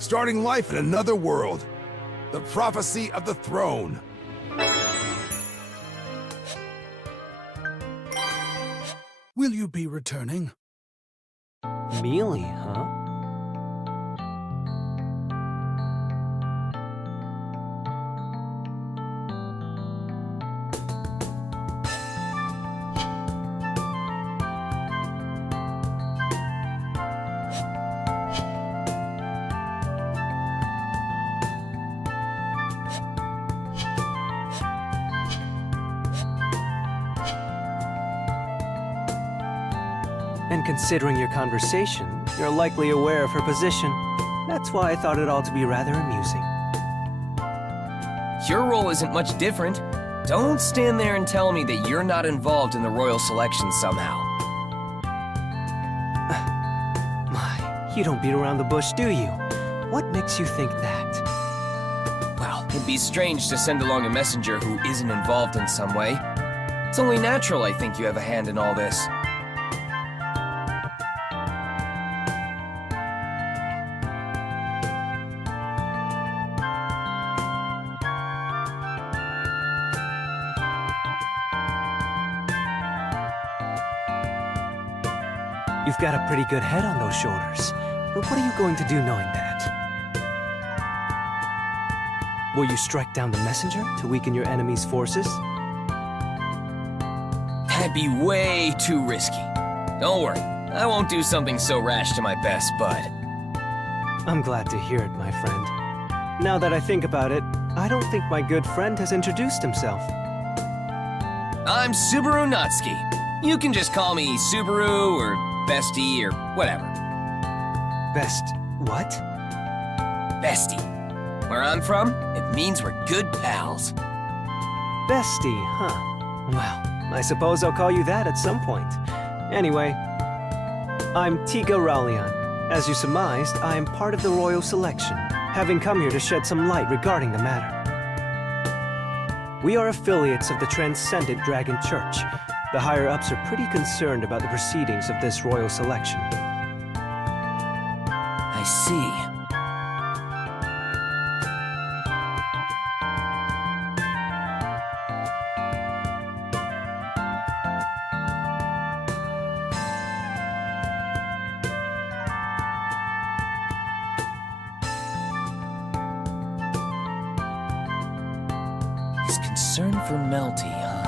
starting life in another world. The prophecy of the throne. Will you be returning? Mealy, huh? And considering your conversation, you're likely aware of her position. That's why I thought it all to be rather amusing. Your role isn't much different. Don't stand there and tell me that you're not involved in the royal selection somehow. My, you don't beat around the bush, do you? What makes you think that? Well, it'd be strange to send along a messenger who isn't involved in some way. It's only natural I think you have a hand in all this. You've got a pretty good head on those shoulders. But what are you going to do knowing that? Will you strike down the messenger to weaken your enemy's forces? That'd be way too risky. Don't worry, I won't do something so rash to my best bud. I'm glad to hear it, my friend. Now that I think about it, I don't think my good friend has introduced himself. I'm Subaru Natsuki. You can just call me Subaru or Bestie or whatever. Best what? Bestie. Where I'm from, it means we're good pals. Bestie, huh? Well, I suppose I'll call you that at some point. Anyway, I'm Tiga Raulian. As you surmised, I am part of the royal selection, having come here to shed some light regarding the matter. We are affiliates of the Transcendent Dragon Church. The higher-ups are pretty concerned about the proceedings of this royal selection. I see. His concern for Melty, huh?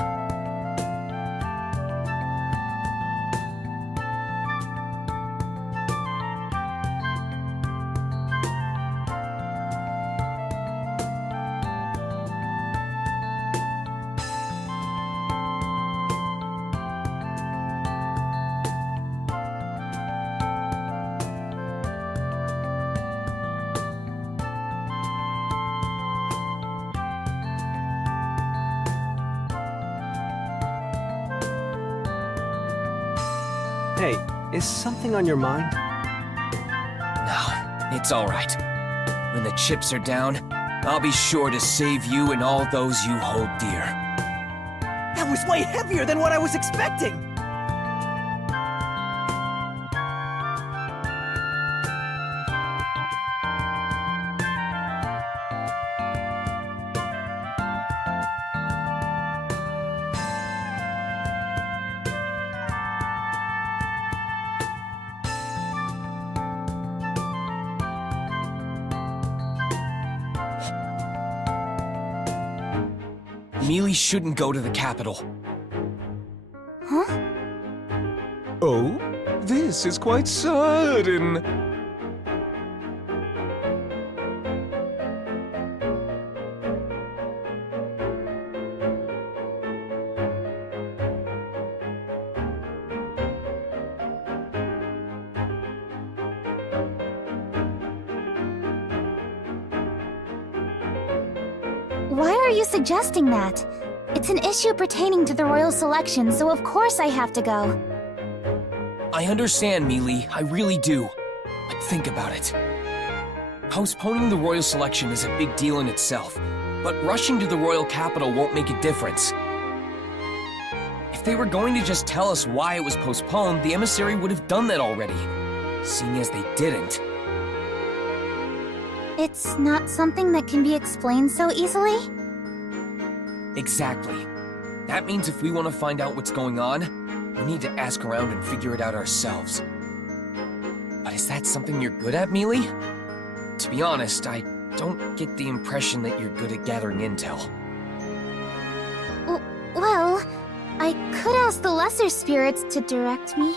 Hey, is something on your mind? No, it's all right. When the chips are down, I'll be sure to save you and all those you hold dear. That was way heavier than what I was expecting! Mealy shouldn't go to the capital. Huh? Oh, this is quite sudden. Why are you suggesting that? It's an issue pertaining to the royal selection, so of course I have to go. I understand, Mealy, I really do. But think about it. Postponing the royal selection is a big deal in itself, but rushing to the royal capital won't make a difference. If they were going to just tell us why it was postponed, the emissary would have done that already. Seeing as they didn't. It's not something that can be explained so easily? Exactly. That means if we want to find out what's going on, we need to ask around and figure it out ourselves. But is that something you're good at, Mealy? To be honest, I don't get the impression that you're good at gathering intel. Well, I could ask the lesser spirits to direct me.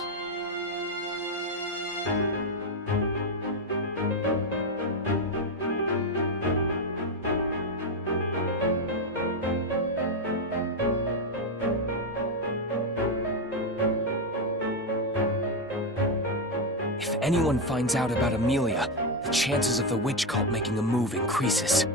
If anyone finds out about Amelia, the chances of the witch cult making a move increases.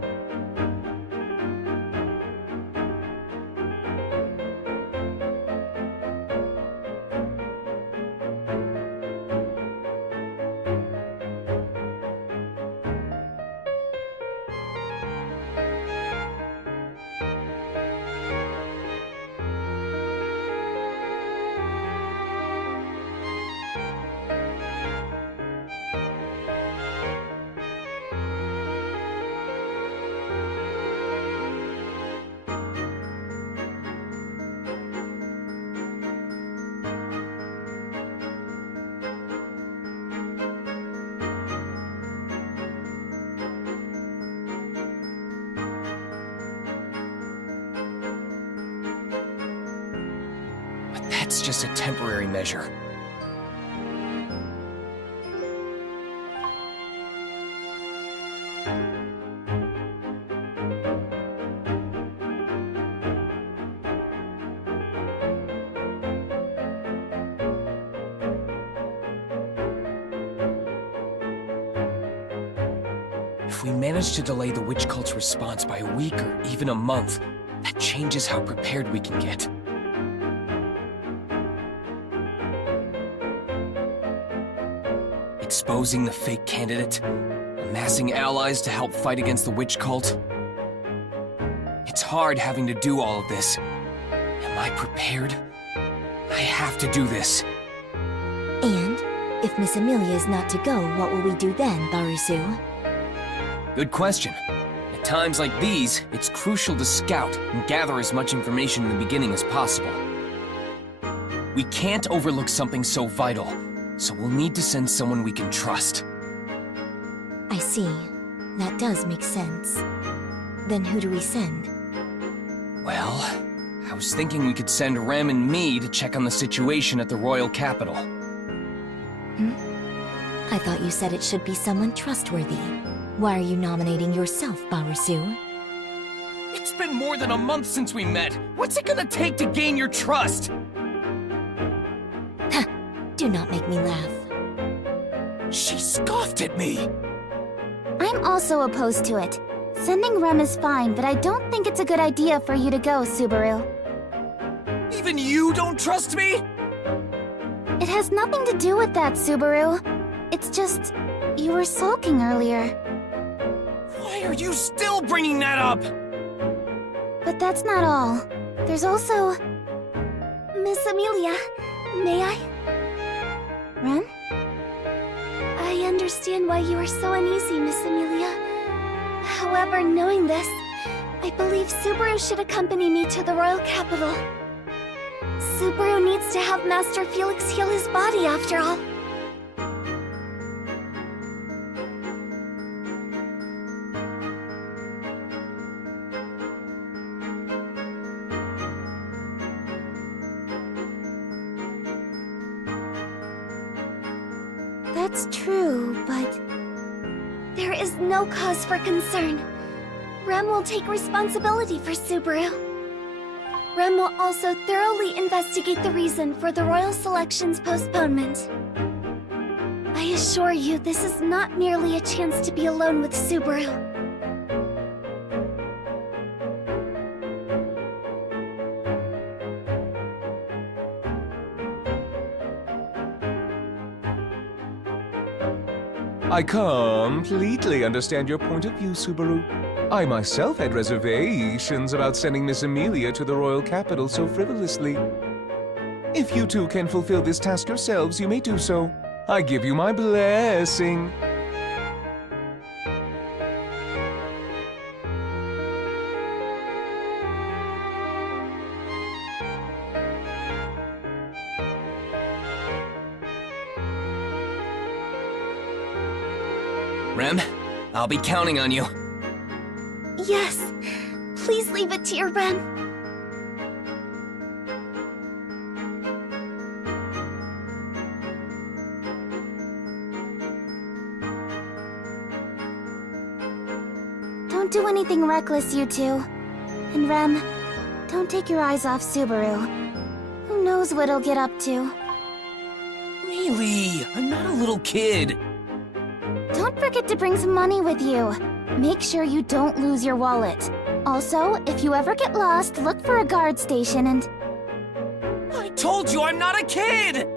That's just a temporary measure. If we manage to delay the witch cult's response by a week or even a month, that changes how prepared we can get. Exposing the fake candidate, amassing allies to help fight against the witch cult. It's hard having to do all of this. Am I prepared? I have to do this. And if Miss Amelia is not to go, what will we do then, Barusu? Good question. At times like these, it's crucial to scout and gather as much information in the beginning as possible. We can't overlook something so vital, so we'll need to send someone we can trust. I see. That does make sense. Then who do we send? Well, I was thinking we could send Rem and me to check on the situation at the royal capital. I thought you said it should be someone trustworthy. Why are you nominating yourself, Barusu? It's been more than a month since we met. What's it gonna take to gain your trust? Do not make me laugh. She scoffed at me. I'm also opposed to it. Sending Rem is fine, but I don't think it's a good idea for you to go, Subaru. Even you don't trust me? It has nothing to do with that, Subaru. It's just, you were sulking earlier. Why are you still bringing that up? But that's not all. There's also... Miss Amelia, may I? Rem? I understand why you are so uneasy, Miss Amelia. However, knowing this, I believe Subaru should accompany me to the royal capital. Subaru needs to have Master Felix heal his body after all. That's true, but... There is no cause for concern. Rem will take responsibility for Subaru. Rem will also thoroughly investigate the reason for the royal selection's postponement. I assure you, this is not merely a chance to be alone with Subaru. I completely understand your point of view, Subaru. I myself had reservations about sending Miss Amelia to the royal capital so frivolously. If you two can fulfill this task yourselves, you may do so. I give you my blessing. Rem, I'll be counting on you. Yes. Please leave it to your Rem. Don't do anything reckless, you two. And Rem, don't take your eyes off Subaru. Who knows what he'll get up to? Mealy, I'm not a little kid. Don't forget to bring some money with you. Make sure you don't lose your wallet. Also, if you ever get lost, look for a guard station and... I told you I'm not a kid!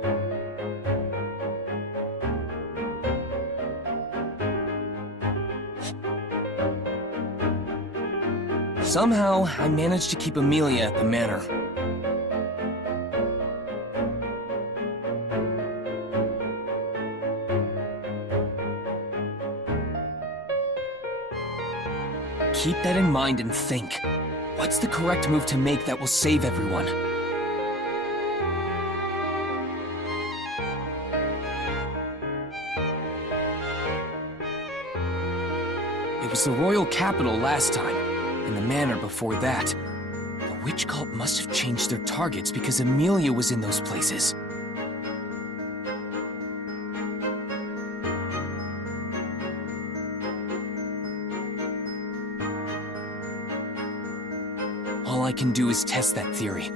Somehow, I managed to keep Amelia at the manor. Keep that in mind and think. What's the correct move to make that will save everyone? It was the royal capital last time, and the manor before that. The witch cult must have changed their targets because Amelia was in those places. All I can do is test that theory.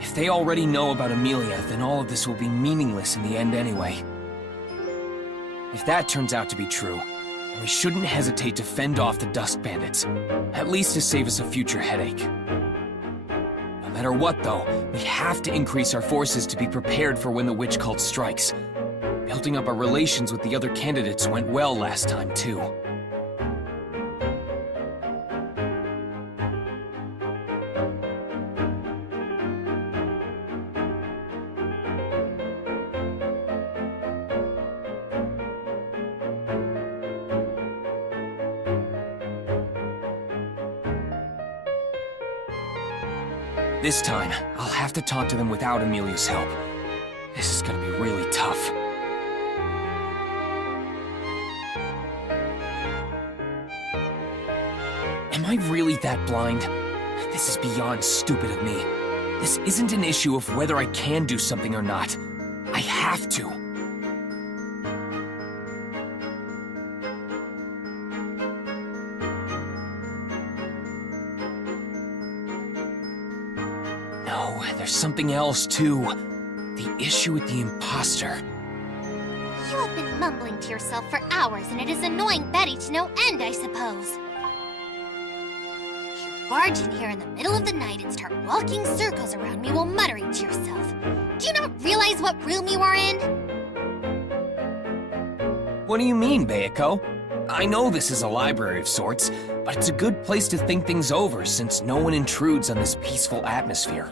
If they already know about Amelia, then all of this will be meaningless in the end anyway. If that turns out to be true, then we shouldn't hesitate to fend off the Dusk Bandits, at least to save us a future headache. No matter what, though, we have to increase our forces to be prepared for when the witch cult strikes. Building up our relations with the other candidates went well last time, too. This time, I'll have to talk to them without Amelia's help. This is gonna be really tough. Am I really that blind? This is beyond stupid of me. This isn't an issue of whether I can do something or not. I have to. No, there's something else too. The issue with the imposter. You have been mumbling to yourself for hours, and it is annoying Betty to no end, I suppose. You barge in here in the middle of the night and start walking circles around me while muttering to yourself. Do you not realize what room you are in? What do you mean, Bayako? I know this is a library of sorts, but it's a good place to think things over since no one intrudes on this peaceful atmosphere.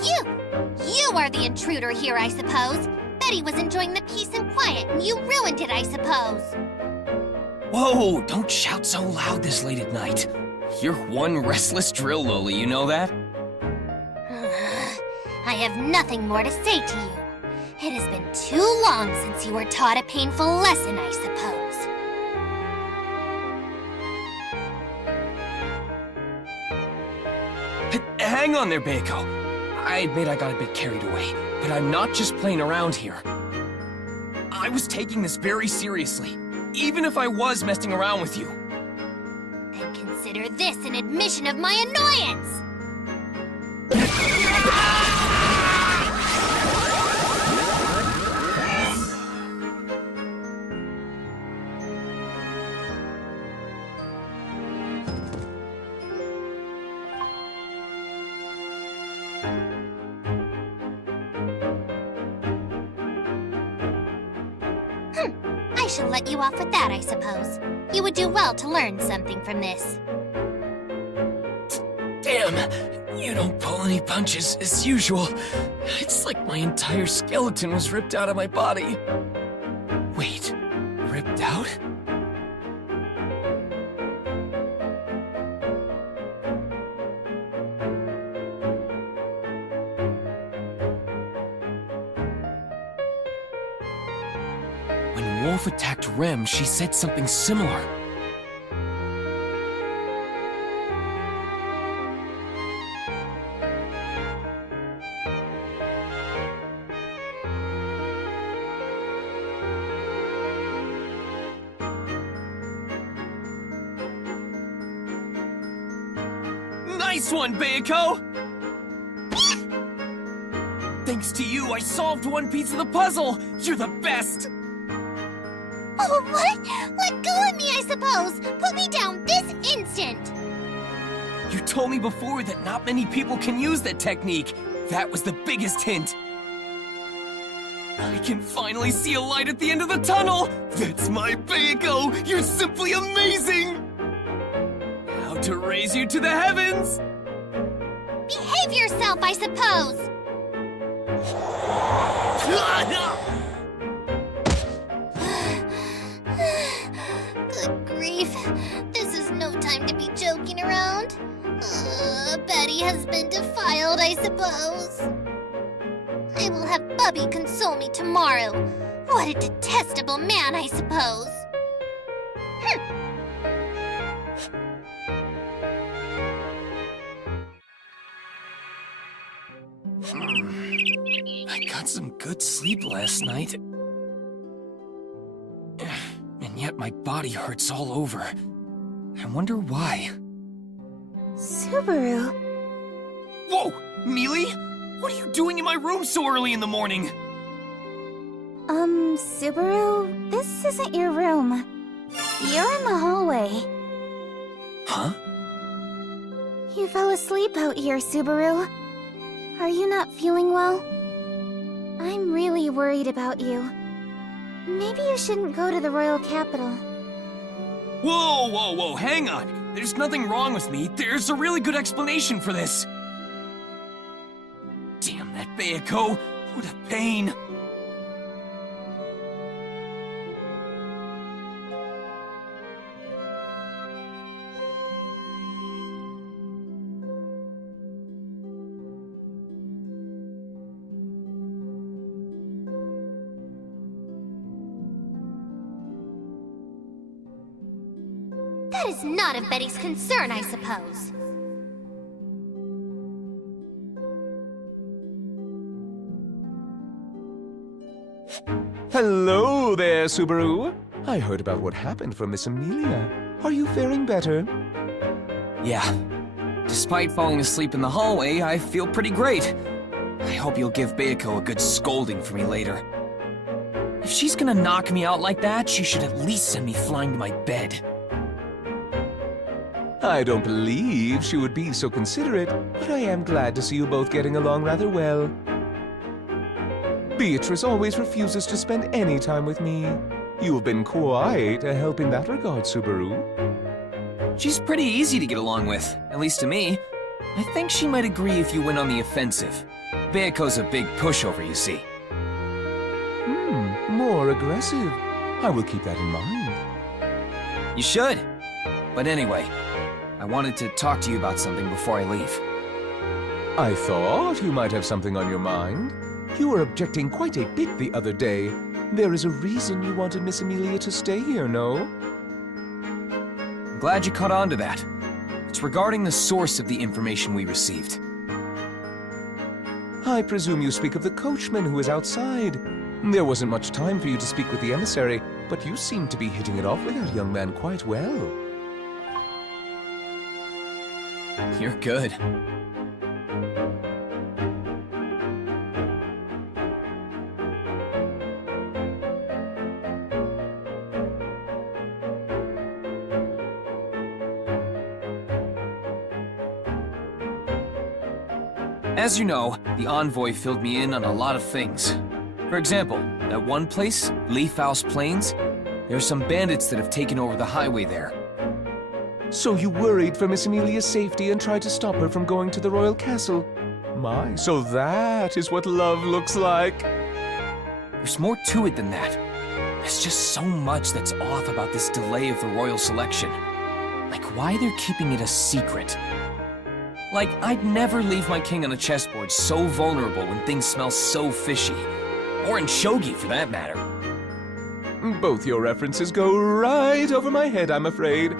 You are the intruder here, I suppose. Betty was enjoying the peace and quiet, and you ruined it, I suppose. Whoa, don't shout so loud this late at night. You're one restless drill loli, you know that? I have nothing more to say to you. It has been too long since you were taught a painful lesson, I suppose. Hang on there, Bayako. I admit I got a bit carried away, but I'm not just playing around here. I was taking this very seriously, even if I was messing around with you. Then consider this an admission of my annoyance! I shall let you off with that, I suppose. You would do well to learn something from this. Damn, you don't pull any punches, as usual. It's like my entire skeleton was ripped out of my body. Wait, ripped out? When when Wolf attacked Rem, she said something similar. Nice one, Bayako! Thanks to you, I solved one piece of the puzzle! You're the best! Oh, what? Let go of me, I suppose! Put me down this instant! You told me before that not many people can use that technique. That was the biggest hint. I can finally see a light at the end of the tunnel! That's my Bayako! You're simply amazing! How to raise you to the heavens! Behave yourself, I suppose! Good grief. This is no time to be joking around. Betty has been defiled, I suppose. I will have Bubby console me tomorrow. What a detestable man, I suppose. I got some good sleep last night. And yet my body hurts all over. I wonder why. Subaru. Whoa! Mealy? What are you doing in my room so early in the morning? Subaru, this isn't your room. You're in the hallway. Huh? You fell asleep out here, Subaru. Are you not feeling well? I'm really worried about you. Maybe you shouldn't go to the royal capital. Whoa, hang on. There's nothing wrong with me. There's a really good explanation for this. Damn that Bayako. What a pain. That is not of Betty's concern, I suppose. Hello there, Subaru. I heard about what happened for Miss Amelia. Are you faring better? Yeah. Despite falling asleep in the hallway, I feel pretty great. I hope you'll give Bayako a good scolding for me later. If she's gonna knock me out like that, she should at least send me flying to my bed. I don't believe she would be so considerate, but I am glad to see you both getting along rather well. Beatrice always refuses to spend any time with me. You've been quite a help in that regard, Subaru. She's pretty easy to get along with, at least to me. I think she might agree if you went on the offensive. Bayako's a big pushover, you see. More aggressive. I will keep that in mind. You should. But anyway, I wanted to talk to you about something before I leave. I thought you might have something on your mind. You were objecting quite a bit the other day. There is a reason you wanted Miss Amelia to stay here, no? I'm glad you caught on to that. It's regarding the source of the information we received. I presume you speak of the coachman who is outside. There wasn't much time for you to speak with the emissary, but you seem to be hitting it off with that young man quite well. You're good. As you know, the Envoy filled me in on a lot of things. For example, that one place, Leaf House Plains, there are some bandits that have taken over the highway there. So you worried for Miss Amelia's safety and tried to stop her from going to the royal castle. My, so that is what love looks like. There's more to it than that. There's just so much that's off about this delay of the royal selection. Like why they're keeping it a secret. Like, I'd never leave my king on a chessboard so vulnerable when things smell so fishy. Or in shogi, for that matter. Both your references go right over my head, I'm afraid.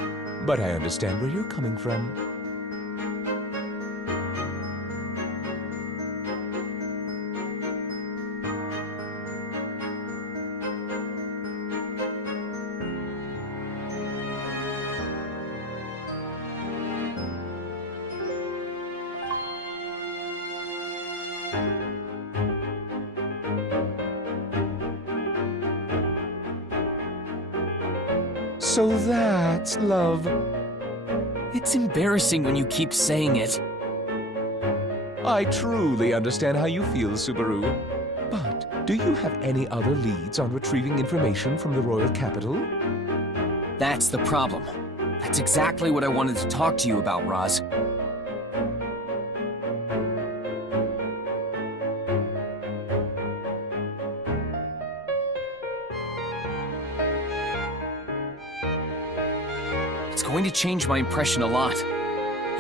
But I understand where you're coming from. So that's love. It's embarrassing when you keep saying it. I truly understand how you feel, Subaru. But do you have any other leads on retrieving information from the royal capital? That's the problem. That's exactly what I wanted to talk to you about, Roz. It's going to change my impression a lot.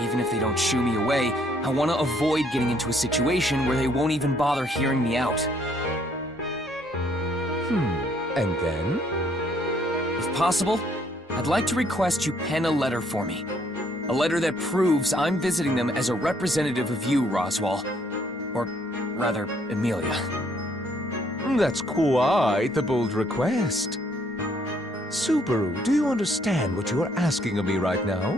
Even if they don't shoo me away, I want to avoid getting into a situation where they won't even bother hearing me out. And then? If possible, I'd like to request you pen a letter for me. A letter that proves I'm visiting them as a representative of you, Roswaal. Or rather, Emilia. That's quite the bold request. Subaru, do you understand what you are asking of me right now?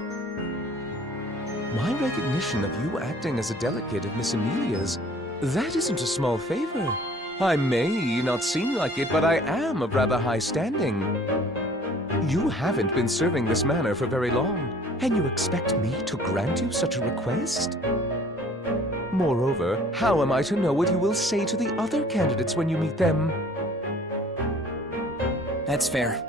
My recognition of you acting as a delegate of Miss Emilia's, that isn't a small favor. I may not seem like it, but I am of rather high standing. You haven't been serving this manor for very long, and you expect me to grant you such a request? Moreover, how am I to know what you will say to the other candidates when you meet them? That's fair.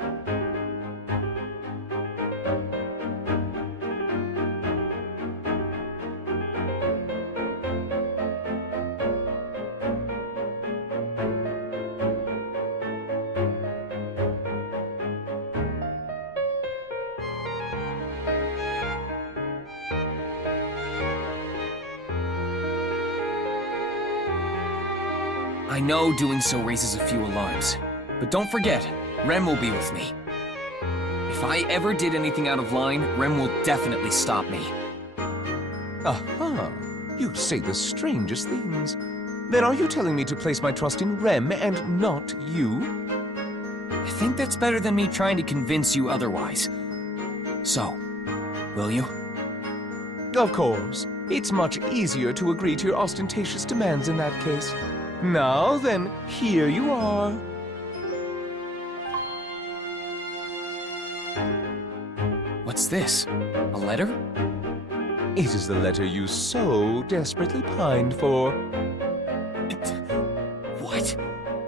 I know doing so raises a few alarms, but don't forget, Rem will be with me. If I ever did anything out of line, Rem will definitely stop me. Aha! You say the strangest things. Then are you telling me to place my trust in Rem and not you? I think that's better than me trying to convince you otherwise. So, will you? Of course. It's much easier to agree to your ostentatious demands in that case. Now then, here you are. What's this? A letter? It is the letter you so desperately pined for. What?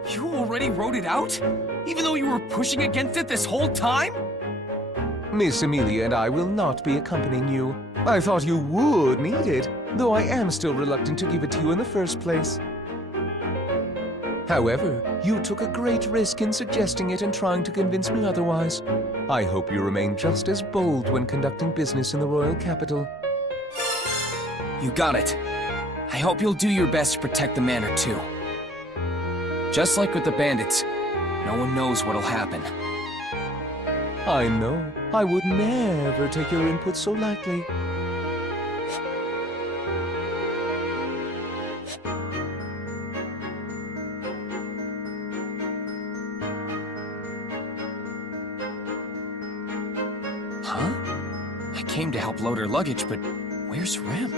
You already wrote it out? Even though you were pushing against it this whole time? Miss Emilia and I will not be accompanying you. I thought you would need it, though I am still reluctant to give it to you in the first place. However, you took a great risk in suggesting it and trying to convince me otherwise. I hope you remain just as bold when conducting business in the royal capital. You got it. I hope you'll do your best to protect the manor, too. Just like with the bandits, no one knows what'll happen. I know. I would never take your input so lightly. Huh? I came to help load her luggage, but where's Rem?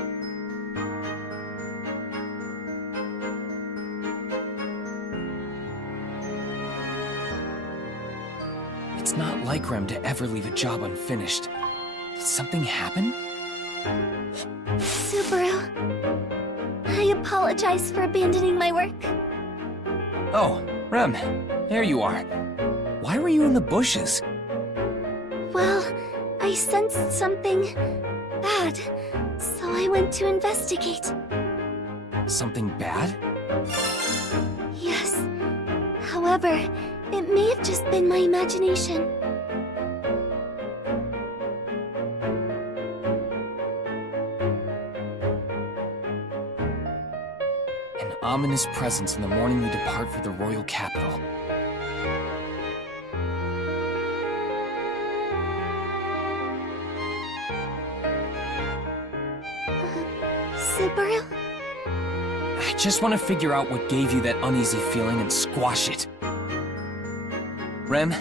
It's not like Rem to ever leave a job unfinished. Did something happen? Subaru, I apologize for abandoning my work. Oh, Rem, there you are. Why were you in the bushes? Well, I sensed something bad, so I went to investigate. Something bad? Yes. However, it may have just been my imagination. An ominous presence in the morning we depart for the royal capital. Subaru? I just want to figure out what gave you that uneasy feeling and squash it. Rem,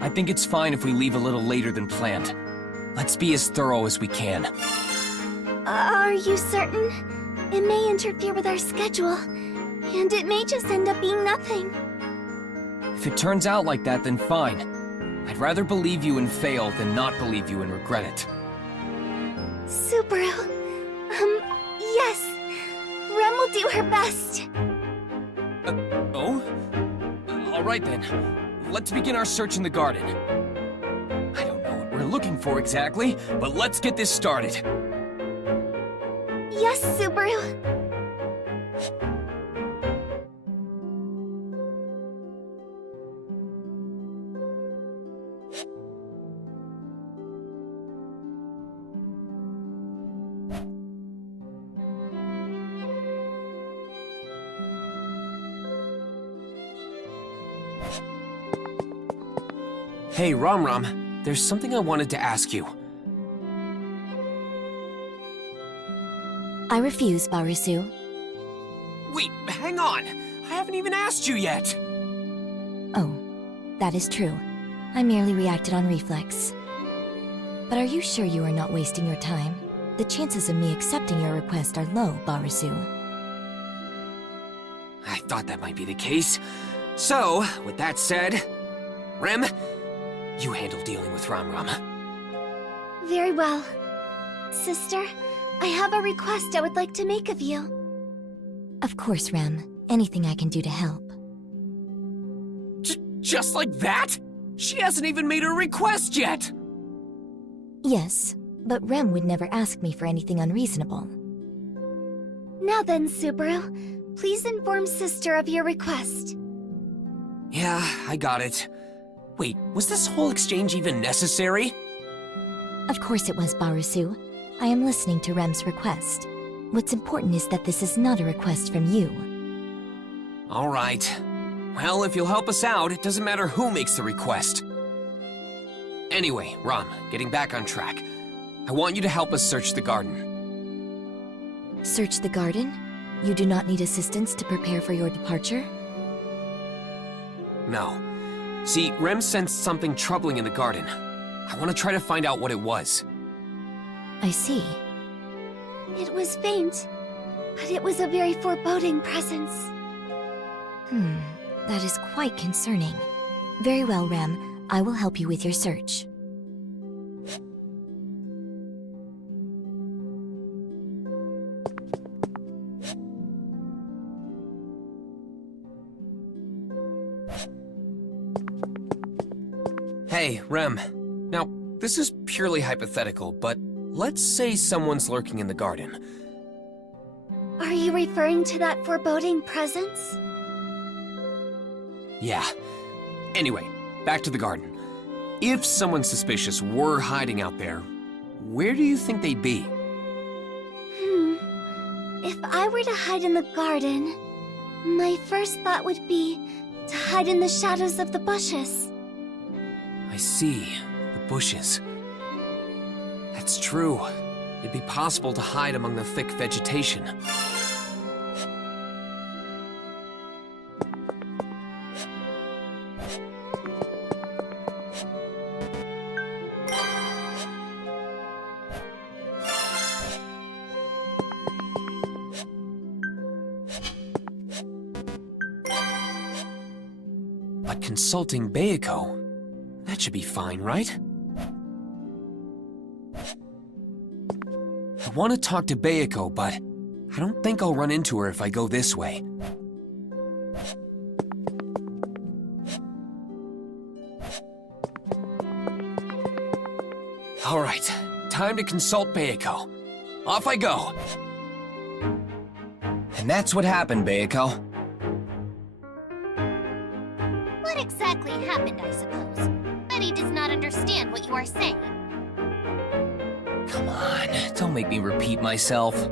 I think it's fine if we leave a little later than planned. Let's be as thorough as we can. Are you certain? It may interfere with our schedule, and it may just end up being nothing. If it turns out like that, then fine. I'd rather believe you and fail than not believe you and regret it. Subaru, yes. Rem will do her best. Oh? All right then. Let's begin our search in the garden. I don't know what we're looking for exactly, but let's get this started. Yes, Subaru. Hey, Rom, there's something I wanted to ask you. I refuse, Barusu. Wait, hang on! I haven't even asked you yet! Oh, that is true. I merely reacted on reflex. But are you sure you are not wasting your time? The chances of me accepting your request are low, Barusu. I thought that might be the case. So, with that said, Rem, you handle dealing with Rom. Very well. Sister, I have a request I would like to make of you. Of course, Rem. Anything I can do to help. Just like that? She hasn't even made her request yet! Yes, but Rem would never ask me for anything unreasonable. Now then, Subaru, please inform Sister of your request. Yeah, I got it. Wait, was this whole exchange even necessary? Of course it was, Barusu. I am listening to Rem's request. What's important is that this is not a request from you. All right. Well, if you'll help us out, it doesn't matter who makes the request. Anyway, Rom, getting back on track. I want you to help us search the garden. Search the garden? You do not need assistance to prepare for your departure? No. See, Rem sensed something troubling in the garden. I want to try to find out what it was. I see. It was faint, but it was a very foreboding presence. That is quite concerning. Very well, Rem. I will help you with your search. Hey, Rem. Now, this is purely hypothetical, but let's say someone's lurking in the garden. Are you referring to that foreboding presence? Yeah. Anyway, back to the garden. If someone suspicious were hiding out there, where do you think they'd be? If I were to hide in the garden, my first thought would be to hide in the shadows of the bushes. I see. The bushes. That's true. It'd be possible to hide among the thick vegetation. But consulting Bayako, that should be fine, right? I want to talk to Bayako, but I don't think I'll run into her if I go this way. All right, time to consult Bayako. Off I go. And that's what happened, Bayako. What exactly happened, I suppose? Betty does not understand what you are saying. Come on, don't make me repeat myself.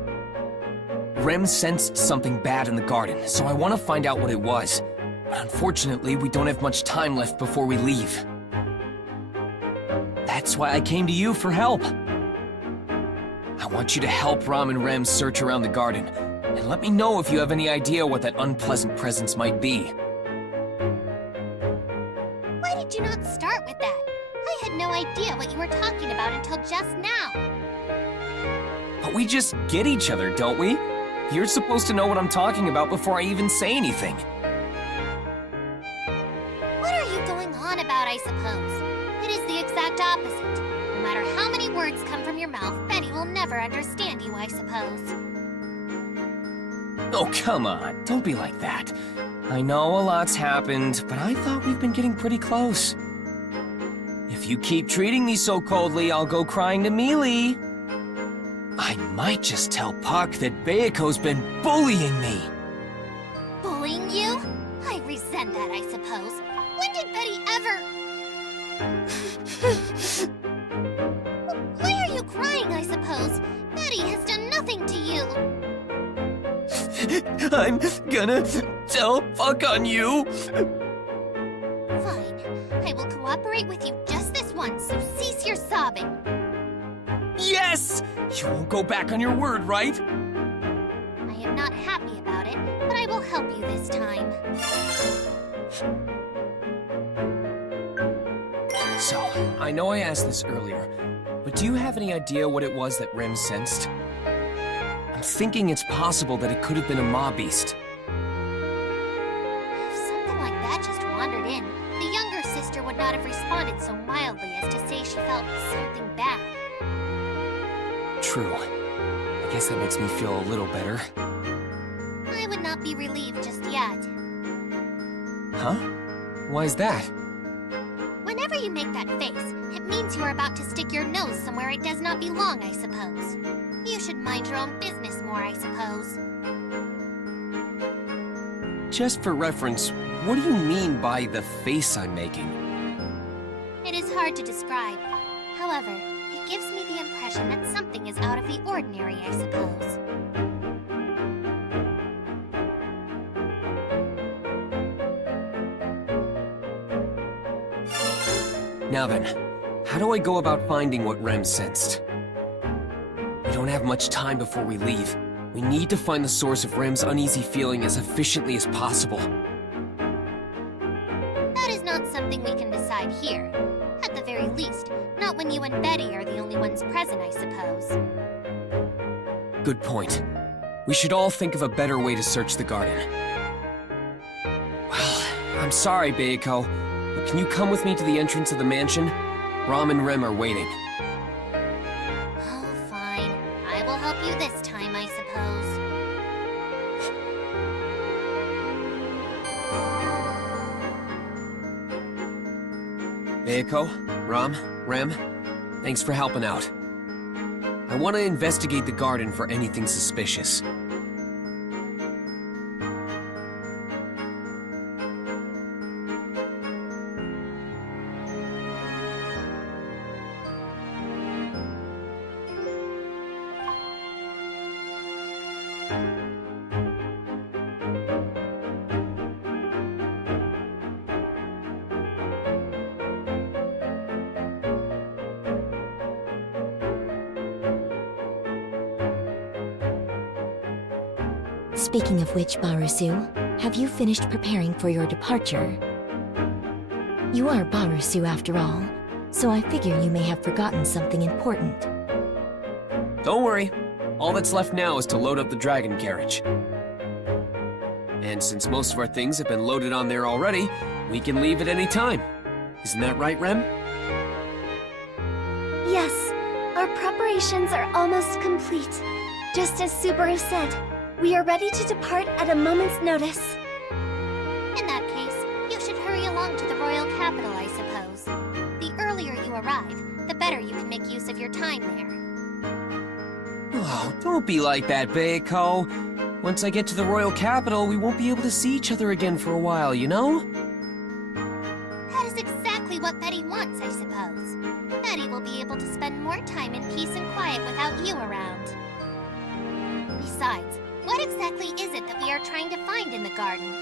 Rem sensed something bad in the garden, so I want to find out what it was. But unfortunately, we don't have much time left before we leave. That's why I came to you for help. I want you to help Rom and Rem search around the garden, and let me know if you have any idea what that unpleasant presence might be. Why did you not start with that? I had no idea what you were talking about until just now. But we just get each other, don't we? You're supposed to know what I'm talking about before I even say anything. What are you going on about, I suppose? It is the exact opposite. No matter how many words come from your mouth, Betty will never understand you, I suppose. Oh, come on. Don't be like that. I know a lot's happened, but I thought we've been getting pretty close. If you keep treating me so coldly, I'll go crying to Mealy. I might just tell Puck that Bayako's been bullying me. Bullying you? I resent that, I suppose. When did Betty ever... Why are you crying, I suppose? Betty has done nothing to you. I'm gonna tell Puck on you. Fine. I will cooperate with you just this once, so cease your sobbing. Yes! You won't go back on your word, right? I am not happy about it, but I will help you this time. So, I know I asked this earlier, but do you have any idea what it was that Rem sensed? I'm thinking it's possible that it could have been a maw beast. If something like that just wandered in, the younger sister would not have responded so mildly as to say she felt something bad. True. I guess that makes me feel a little better. I would not be relieved just yet. Huh? Why is that? Whenever you make that face, it means you are about to stick your nose somewhere it does not belong, I suppose. You should mind your own business more, I suppose. Just for reference, what do you mean by the face I'm making? It is hard to describe. However, it gives me the impression that something is out of the ordinary, I suppose. Now then, how do I go about finding what Rem sensed? We don't have much time before we leave. We need to find the source of Rem's uneasy feeling as efficiently as possible. That is not something we can decide here. At the very least, not when you and Betty are the only ones present, I suppose. Good point. We should all think of a better way to search the garden. Well, I'm sorry, Bayako, but can you come with me to the entrance of the mansion? Rom and Rem are waiting. Oh, fine. I will help you this time, I suppose. Bayako, Rom, Rem, thanks for helping out. I want to investigate the garden for anything suspicious. Speaking of which, Barusu, have you finished preparing for your departure? You are Barusu after all, so I figure you may have forgotten something important. Don't worry. All that's left now is to load up the dragon carriage. And since most of our things have been loaded on there already, we can leave at any time. Isn't that right, Rem? Yes, our preparations are almost complete. Just as Subaru said, we are ready to depart at a moment's notice. In that case, you should hurry along to the royal capital, I suppose. The earlier you arrive, the better you can make use of your time there. Oh, don't be like that, Bayako. Once I get to the royal capital, we won't be able to see each other again for a while, you know? That is exactly what Betty wants, I suppose. Betty will be able to spend more time in peace and quiet without you around. Besides, what exactly is it that we are trying to find in the garden?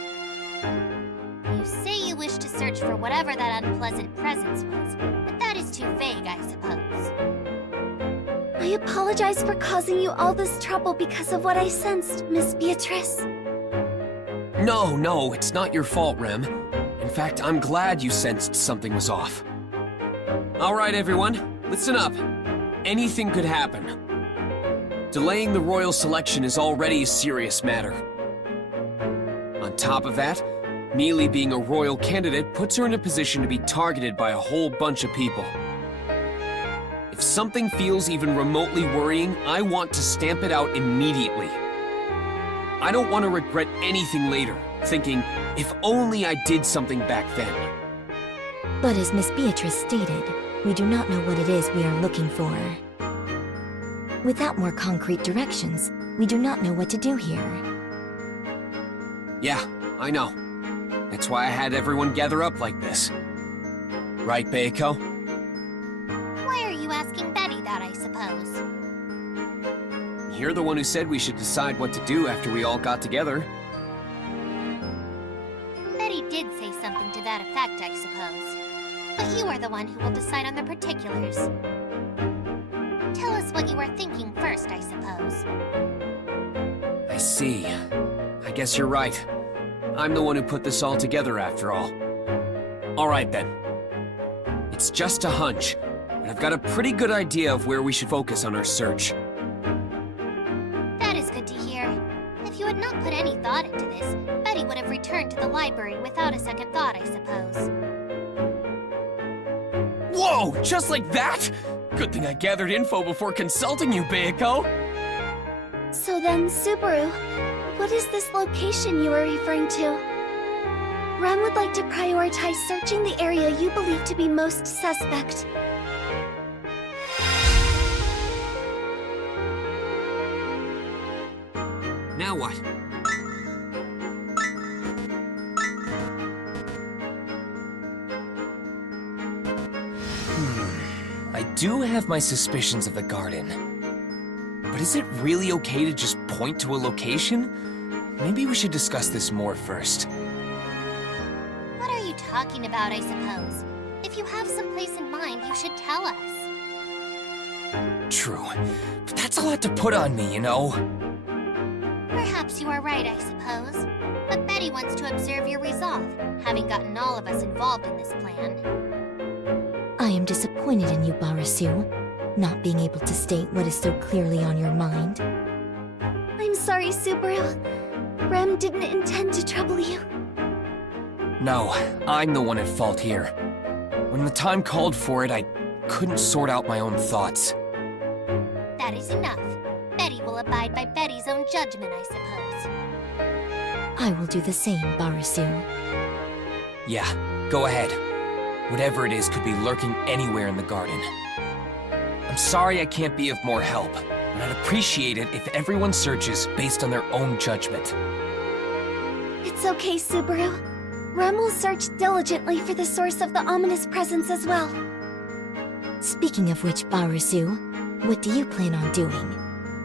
You say you wish to search for whatever that unpleasant presence was, but that is too vague, I suppose. I apologize for causing you all this trouble because of what I sensed, Miss Beatrice. No, it's not your fault, Rem. In fact, I'm glad you sensed something was off. All right, everyone, listen up. Anything could happen. Delaying the royal selection is already a serious matter. On top of that, Mealy being a royal candidate puts her in a position to be targeted by a whole bunch of people. If something feels even remotely worrying, I want to stamp it out immediately. I don't want to regret anything later, thinking, if only I did something back then. But as Miss Beatrice stated, we do not know what it is we are looking for. Without more concrete directions, we do not know what to do here. Yeah, I know. That's why I had everyone gather up like this. Right, Beiko? Why are you asking Betty that, I suppose? You're the one who said we should decide what to do after we all got together. Betty did say something to that effect, I suppose. But you are the one who will decide on the particulars. Tell us what you are thinking first, I suppose. I see. I guess you're right. I'm the one who put this all together after all. All right then. It's just a hunch, but I've got a pretty good idea of where we should focus on our search. That is good to hear. If you had not put any thought into this, Betty would have returned to the library without a second thought, I suppose. Whoa! Just like that? Good thing I gathered info before consulting you, Beiko. So then, Subaru, what is this location you were referring to? Rem would like to prioritize searching the area you believe to be most suspect. Now what? I do have my suspicions of the garden. But is it really okay to just point to a location? Maybe we should discuss this more first. What are you talking about, I suppose? If you have some place in mind, you should tell us. True. But that's a lot to put on me, you know? Perhaps you are right, I suppose. But Betty wants to observe your resolve, having gotten all of us involved in this plan. I am disappointed in you, Barasu, not being able to state what is so clearly on your mind. I'm sorry, Subaru. Rem didn't intend to trouble you. No, I'm the one at fault here. When the time called for it, I couldn't sort out my own thoughts. That is enough. Betty will abide by Betty's own judgment, I suppose. I will do the same, Barasu. Yeah, go ahead. Whatever it is could be lurking anywhere in the garden. I'm sorry I can't be of more help, but I'd appreciate it if everyone searches based on their own judgment. It's okay, Subaru. Rem will search diligently for the source of the ominous presence as well. Speaking of which, Barasu, what do you plan on doing?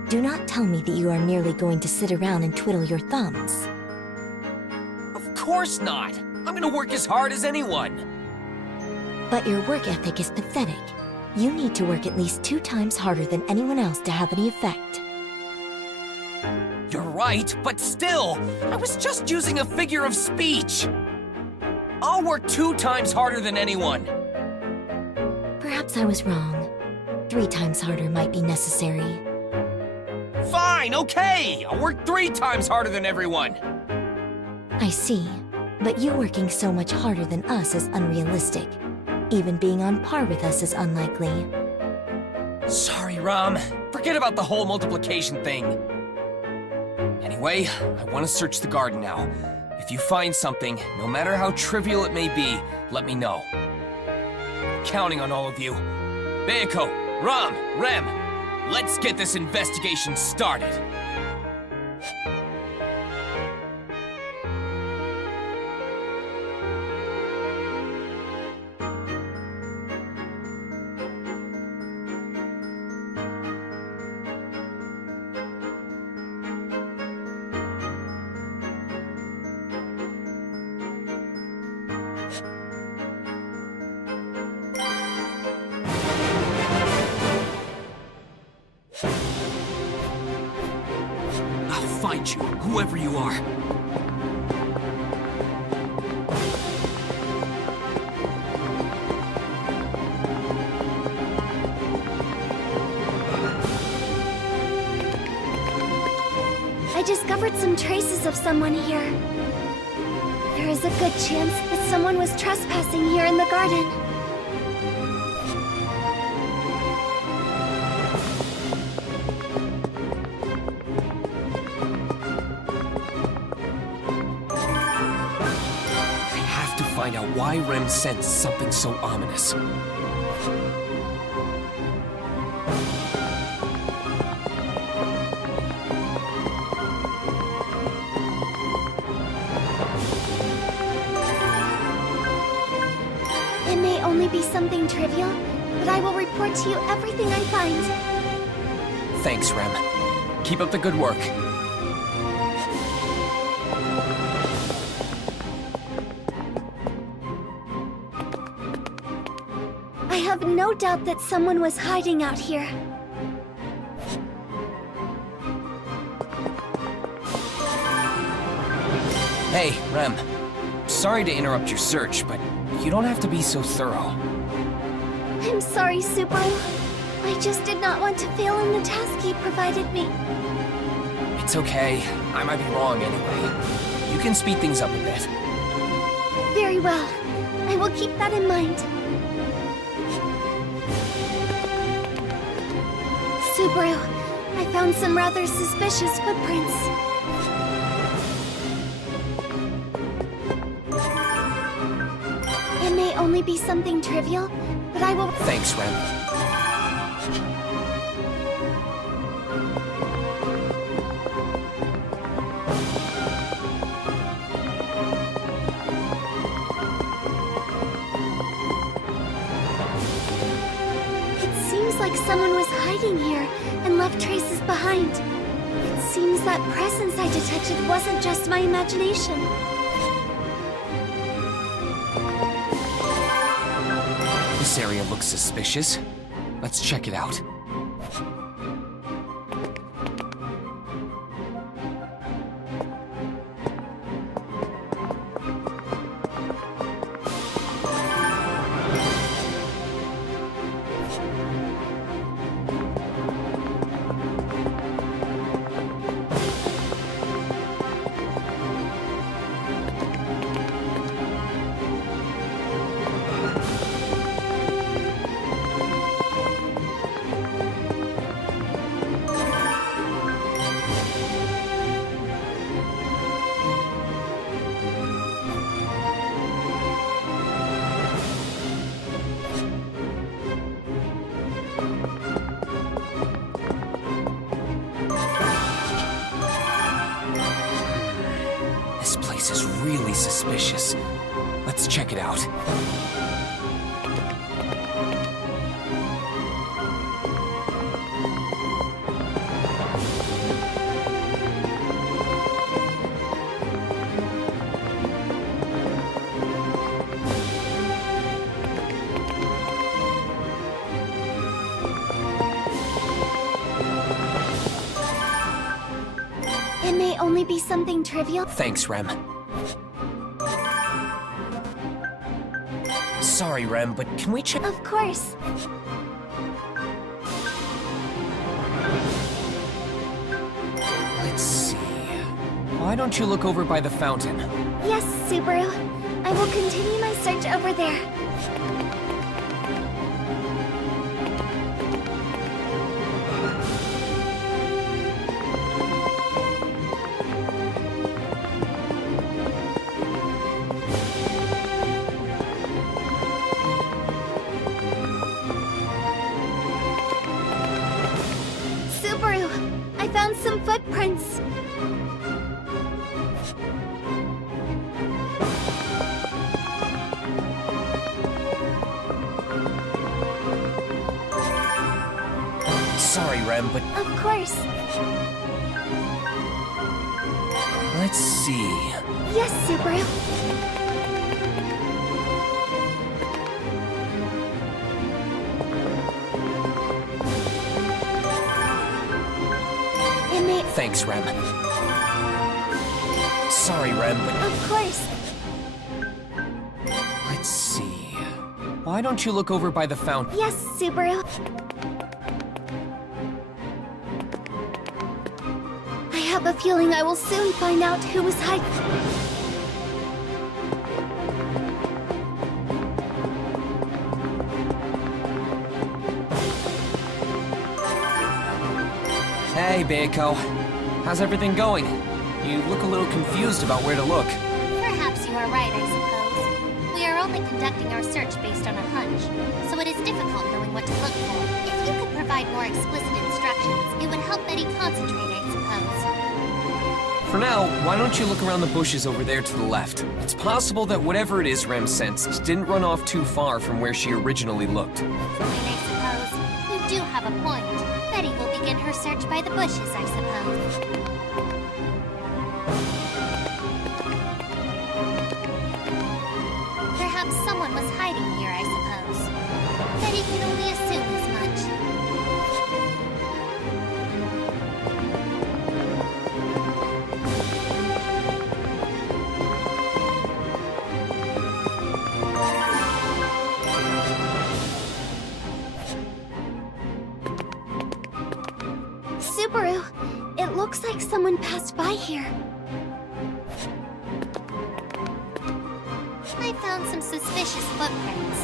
Do not tell me that you are merely going to sit around and twiddle your thumbs. Of course not! I'm gonna work as hard as anyone! But your work ethic is pathetic. You need to work at least 2 times harder than anyone else to have any effect. You're right, but still, I was just using a figure of speech! I'll work 2 times harder than anyone! Perhaps I was wrong. 3 times harder might be necessary. Fine, okay! I'll work 3 times harder than everyone! I see. But you working so much harder than us is unrealistic. Even being on par with us is unlikely. Sorry, Ram. Forget about the whole multiplication thing. Anyway, I want to search the garden now. If you find something, no matter how trivial it may be, let me know. I'm counting on all of you. Beiko, Ram, Rem, let's get this investigation started. find you, whoever you are. I discovered some traces of someone here. There is a good chance that someone was trespassing here in the garden. I have to find out why Rem sensed something so ominous. It may only be something trivial, but I will report to you everything I find. Thanks, Rem. Keep up the good work. I have no doubt that someone was hiding out here. Hey, Rem. Sorry to interrupt your search, but you don't have to be so thorough. I'm sorry, Subaru. I just did not want to fail in the task he provided me. It's okay. I might be wrong anyway. You can speed things up a bit. Very well. I will keep that in mind. Subaru, I found some rather suspicious footprints. It may only be something trivial, but I will... Thanks, Rem. It seems like someone was hiding here and left traces behind. It seems that presence I detected wasn't just my imagination. This area looks suspicious. Let's check it out. This place is really suspicious. Let's check it out. It may only be something trivial. Thanks, Rem. Sorry, Rem, but can we check? Of course. Let's see. Why don't you look over by the fountain? Yes, Subaru. I will continue my search over there. Subaru, I found some footprints. Sorry, Rem, but Of course. let's see. Yes, Subaru. It may... Thanks, Rem. sorry, Rem, but Of course. let's see. Why don't you look over by the fountain? Yes, Subaru. I have a feeling I will soon find out who was hiding. Hey, Beiko. How's everything going? You look a little confused about where to look. Perhaps you are right, I suppose. We are only conducting our search based on a hunch, so it is difficult knowing what to look for. If you could provide more explicit instructions, it would help Betty concentrate, I suppose. For now, why don't you look around the bushes over there to the left? It's possible that whatever it is Rem sensed didn't run off too far from where she originally looked. Fine, I suppose. You do have a point. Betty will begin her search by the bushes, I suppose. Perhaps someone was hiding here, I suppose. Betty can only assume as much. Subaru, it looks like someone passed by here. I found some suspicious footprints.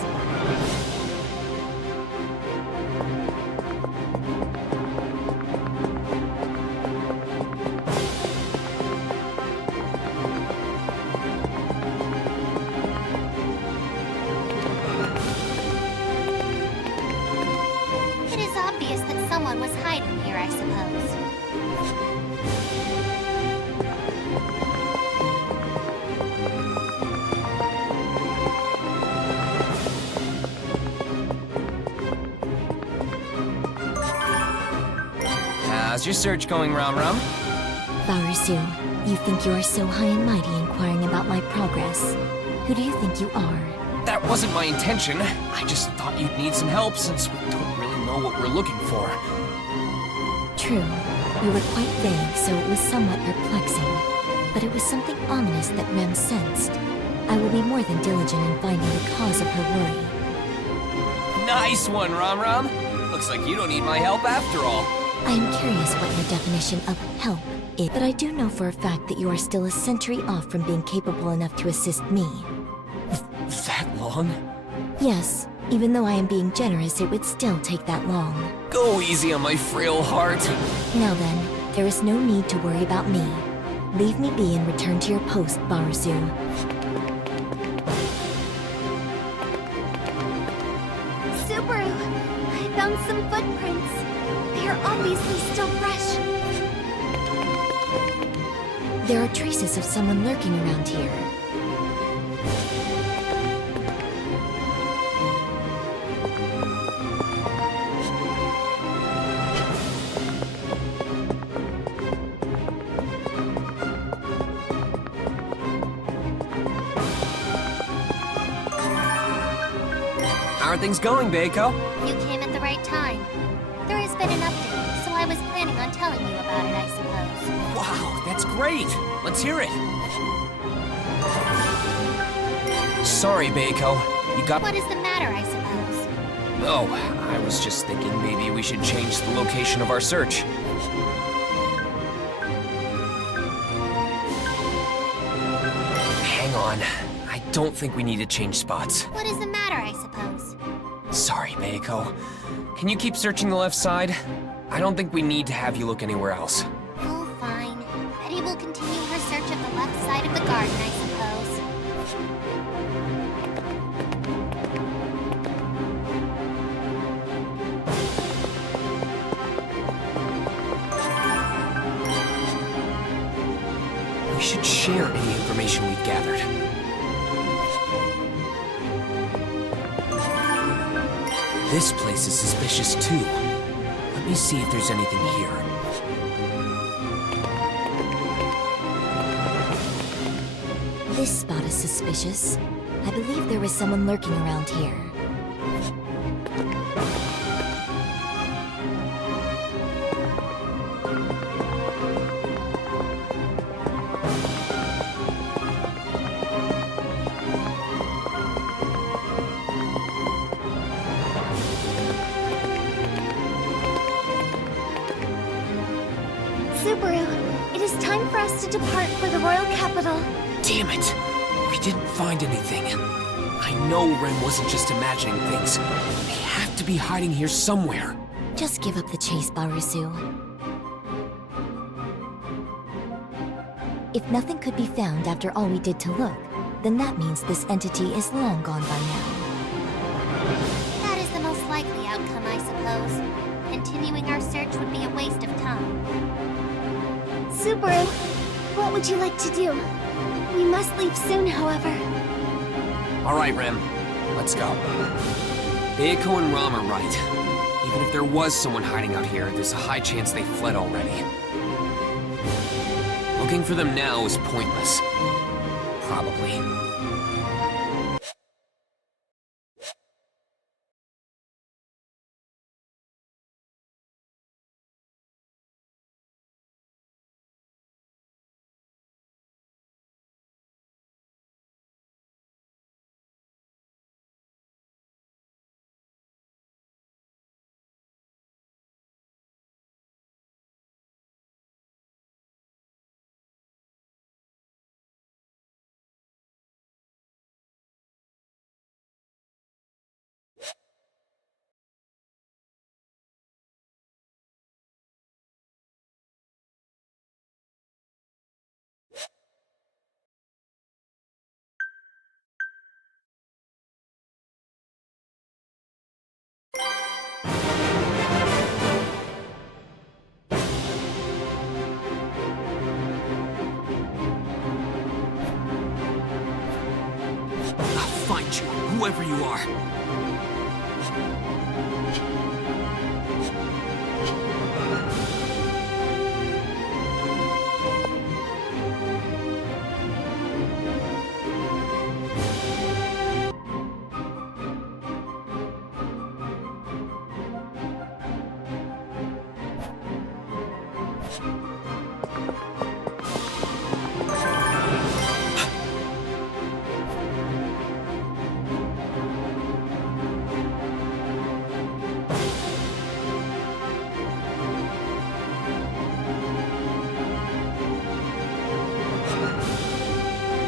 It is obvious that someone was hiding here, I suppose. How's your search going, Ram Ram? Baruzu, you think you are so high and mighty inquiring about my progress. Who do you think you are? That wasn't my intention. I just thought you'd need some help since we don't really know what we're looking for. True, you were quite vague, so it was somewhat perplexing. But it was something ominous that Rem sensed. I will be more than diligent in finding the cause of her worry. Nice one, Ram Ram. Looks like you don't need my help after all. I am curious what your definition of help is, but I do know for a fact that you are still a century off from being capable enough to assist me. That long? Yes, even though I am being generous, it would still take that long. Go easy on my frail heart. Now then, there is no need to worry about me. Leave me be and return to your post, Baruzu. Subaru, I found some footprints. They are obviously still fresh. There are traces of someone lurking around here. How are things going, Beiko? You came at the right time. There has been an update, so I was planning on telling you about it, I suppose. Wow, that's great. Let's hear it. Sorry, Beiko. You got... What is the matter, I suppose? Oh, I was just thinking maybe we should change the location of our search. Hang on. I don't think we need to change spots. What is the matter, I suppose? Sorry, Beiko. Can you keep searching the left side? I don't think we need to have you look anywhere else. Oh, fine. Betty will continue her search of the left side of the garden, I suppose. We should share any information we've gathered. This place is suspicious too. Let me see if there's anything here. This spot is suspicious. I believe there was someone lurking around here. Subaru, it is time for us to depart for the royal capital. Damn it! We didn't find anything. I know Ren wasn't just imagining things. They have to be hiding here somewhere. Just give up the chase, Barusu. If nothing could be found after all we did to look, then that means this entity is long gone by now. That is the most likely outcome, I suppose. Continuing our search would be a waste of time. Subaru, what would you like to do? We must leave soon, however. Alright, Rem. Let's go. Beiko and Ram are right. Even if there was someone hiding out here, there's a high chance they fled already. Looking for them now is pointless. Probably. I'll find you, whoever you are.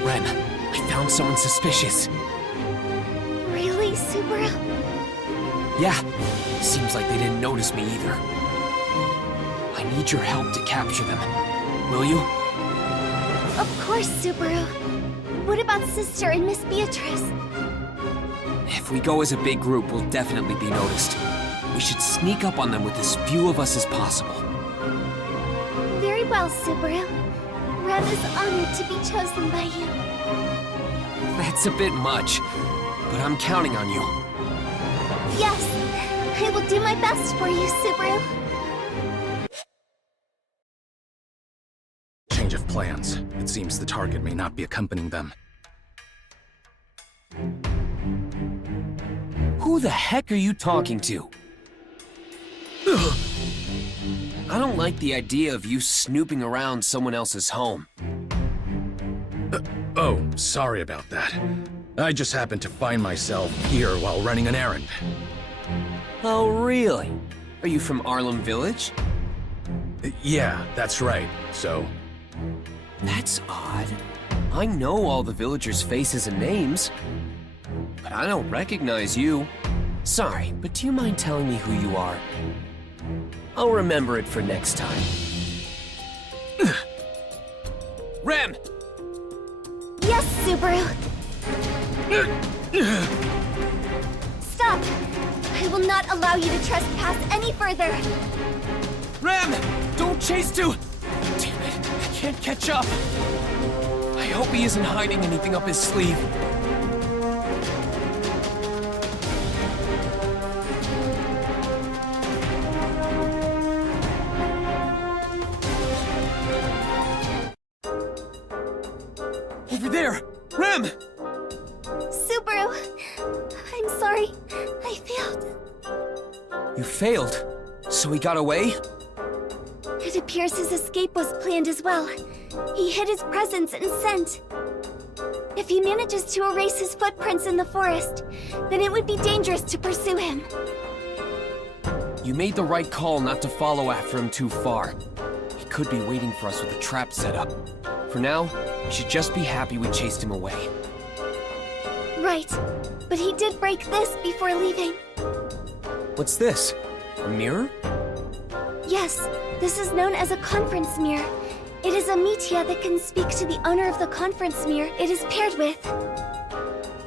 Ren, I found someone suspicious. Really, Subaru? Yeah, seems like they didn't notice me either. I need your help to capture them. Will you? Of course, Subaru. What about Sister and Miss Beatrice? If we go as a big group, we'll definitely be noticed. We should sneak up on them with as few of us as possible. Very well, Subaru. Rem is honored to be chosen by you. That's a bit much, but I'm counting on you. Yes, I will do my best for you, Subaru. Change of plans. It seems the target may not be accompanying them. Who the heck are you talking to? Ugh. I don't like the idea of you snooping around someone else's home. Oh, sorry about that. I just happened to find myself here while running an errand. Oh, really? Are you from Arlem Village? Yeah, that's right. So, That's odd. I know all the villagers' faces and names, but I don't recognize you. Sorry, but do you mind telling me who you are? I'll remember it for next time. Rem! Yes, Subaru. Stop! I will not allow you to trespass any further. Rem! Don't chase too... Damn it, I can't catch up. I hope he isn't hiding anything up his sleeve. Over there! Rem! Subaru, I'm sorry. I failed. You failed? So he got away? It appears his escape was planned as well. He hid his presence and scent. If he manages to erase his footprints in the forest, then it would be dangerous to pursue him. You made the right call not to follow after him too far. He could be waiting for us with a trap set up. For now, we should just be happy we chased him away. Right. But he did break this before leaving. What's this? A mirror? Yes, this is known as a conference mirror. It is a metia that can speak to the owner of the conference mirror it is paired with.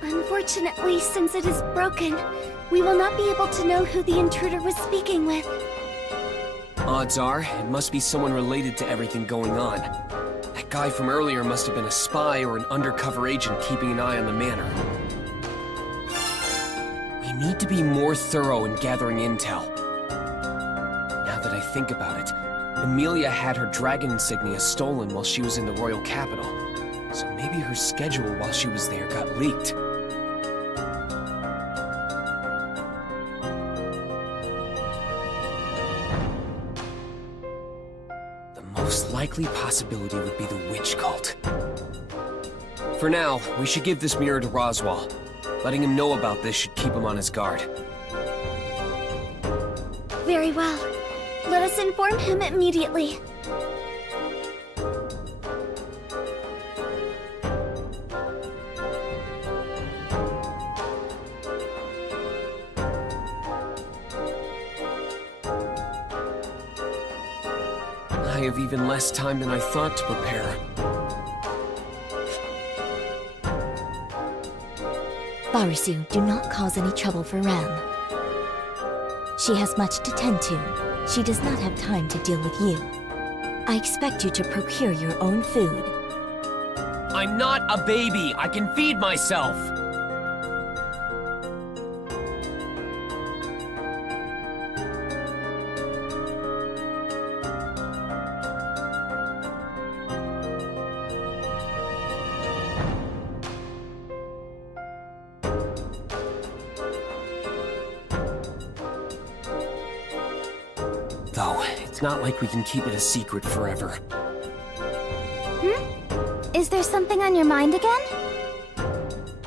Unfortunately, since it is broken, we will not be able to know who the intruder was speaking with. Odds are, it must be someone related to everything going on. That guy from earlier must have been a spy or an undercover agent keeping an eye on the manor. We need to be more thorough in gathering intel. Now that I think about it, Emilia had her dragon insignia stolen while she was in the royal capital. So maybe her schedule while she was there got leaked. The most likely possibility would be the witch cult. For now, we should give this mirror to Roswaal. Letting him know about this should keep him on his guard. Very well. Let us inform him immediately. I have even less time than I thought to prepare. Barisu, do not cause any trouble for Ram. She has much to tend to. She does not have time to deal with you. I expect you to procure your own food. I'm not a baby! I can feed myself! Though, it's not like we can keep it a secret forever. Is there something on your mind again?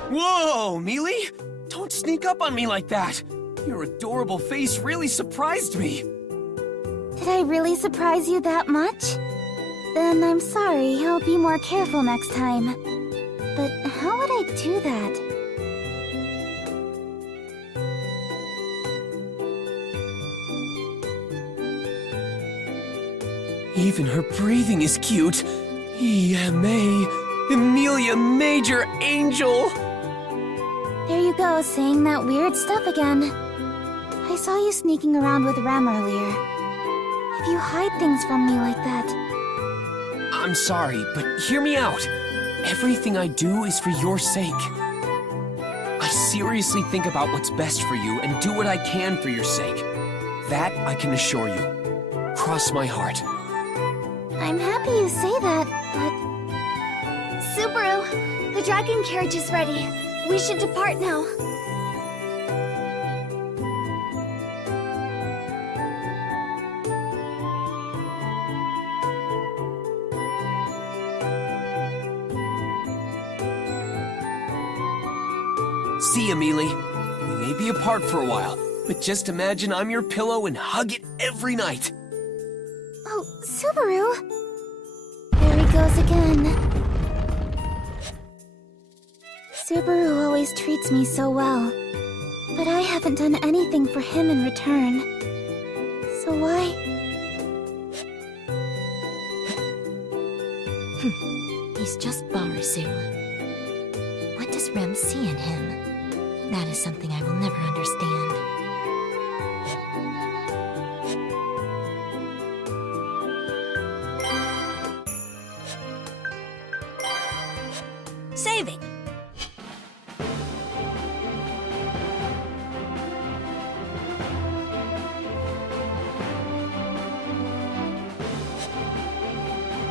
Whoa, Mealy! Don't sneak up on me like that! Your adorable face really surprised me! Did I really surprise you that much? Then I'm sorry, I'll be more careful next time. But how would I do that? Even her breathing is cute! EMA! Emilia Major Angel! There you go, saying that weird stuff again. I saw you sneaking around with Ram earlier. If you hide things from me like that... I'm sorry, but hear me out. Everything I do is for your sake. I seriously think about what's best for you and do what I can for your sake. That I can assure you. Cross my heart. I'm happy you say that, but... Subaru, the dragon carriage is ready. We should depart now. See ya, Mealy. We may be apart for a while, but just imagine I'm your pillow and hug it every night. Oh, Subaru! There he goes again. Subaru always treats me so well, but I haven't done anything for him in return. So why? He's just Barisu. What does Rem see in him? That is something I will never understand. Saving.